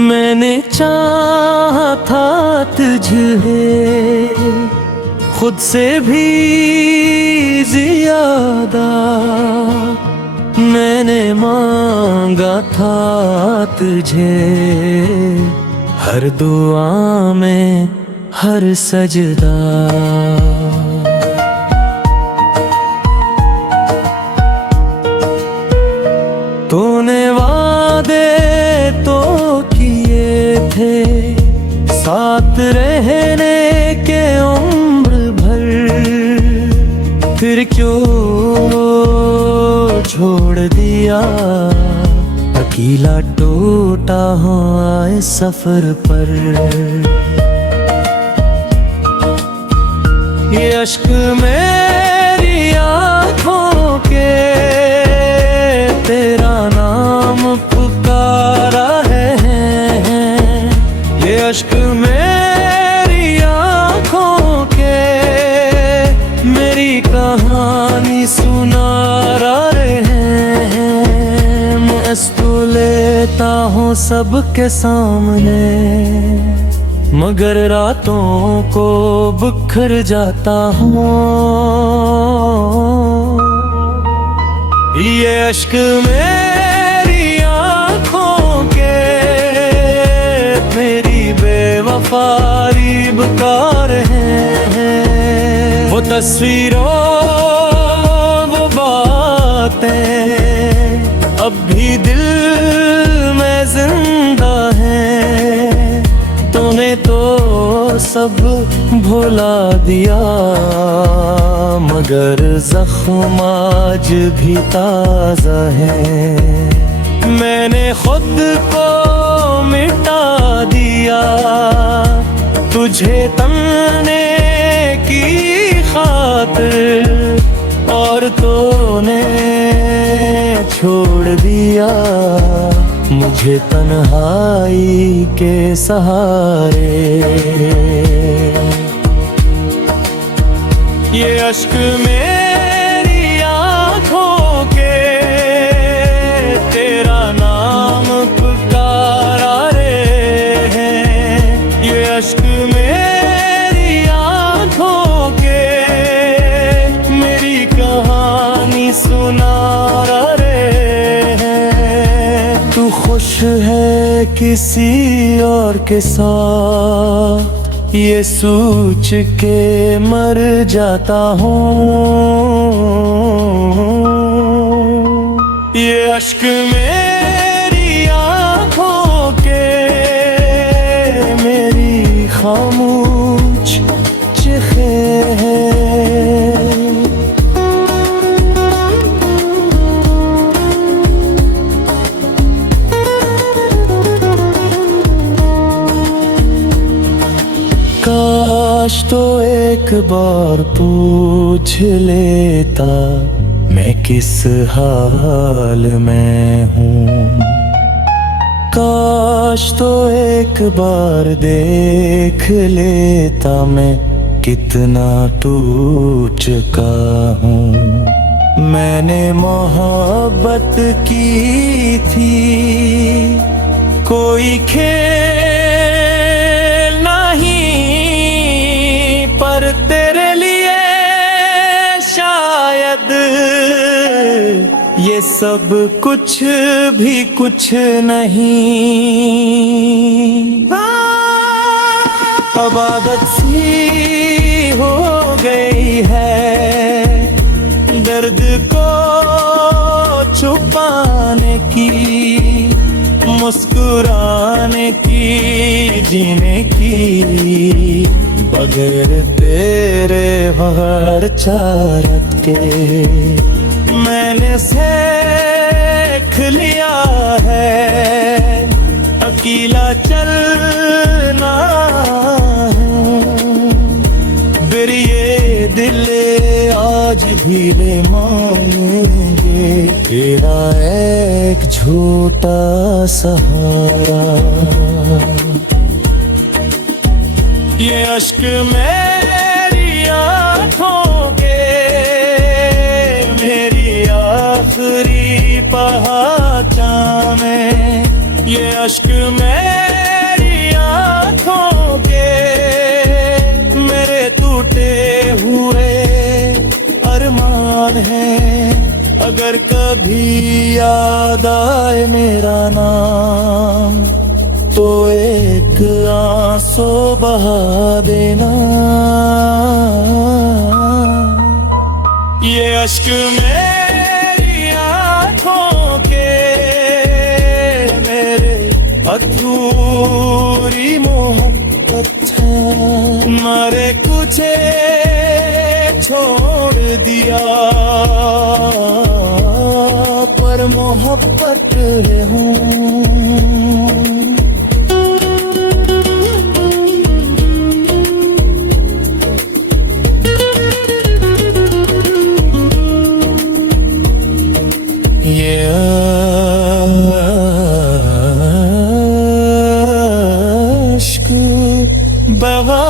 मैंने चाहा था तुझे खुद से भी ज्यादा, मैंने मांगा था तुझे हर दुआ में हर सजदा। तूने वादे तो किए थे साथ रहने के उम्र भर, फिर क्यों छोड़ दिया अकेला टूटा हूँ आए सफर पर। ये अश्क मेरी आँखों के तेरा नाम पुकारा है, ये अश्क मेरी आँखों के मेरी कहानी सुना रहे हैं। मैं तो लेता हूँ सबके सामने मगर रातों को बिखर जाता हूँ। ये अश्क मेरी आँखों के मेरी बेवफारी बेकार हैं। वो तस्वीरों वो बातें अब भी दिल में जिंदा हैं। तूने तो सब भुला दिया मगर जख्म आज भी ताज़ा है। मैंने खुद को मिटा दिया तुझे तमन्ने की खातिर, और तूने छोड़ दिया मुझे तन्हाई के सहारे। ये अश्क मेरी आँखों के तेरा नाम पुकारा रे हैं। ये अश्क मेरी आँखों के मेरी कहानी सुना रहे हैं। तू खुश है किसी और के साथ ये सोच के मर जाता हूँ। ये अश्क मेरी आँखों के मेरी खामोश चिखे हैं। काश तो एक बार पूछ लेता मैं किस हाल में हूँ। काश तो एक बार देख लेता मैं कितना टूट चुका हूँ। मैंने मोहब्बत की थी कोई खेल पर तेरे लिए शायद ये सब कुछ भी कुछ नहीं। अब आदत सी हो गई है दर्द को छुपाने की, मुस्कुराने की, जीने की, बगैर तेरे हर चारत के। मैंने सीख लिया है अकेला चलना है, फिर ये दिल आज भी ले मांगेंगे तेरा एक झूठा सहारा। ये अश्क मेरी आँखों के मेरी आखिरी पहचान है। ये अश्क मेरी आँखों के मेरे टूटे हुए अरमान है। अगर कभी याद आए मेरा नाम तो एक आंसू बहा देना। ये अश्क मेरी आँखों के मेरे अधूरी मोहब्बत है। मरे कुछ छोड़ दिया पर मोहब्बत रहूं। ये अश्क बहा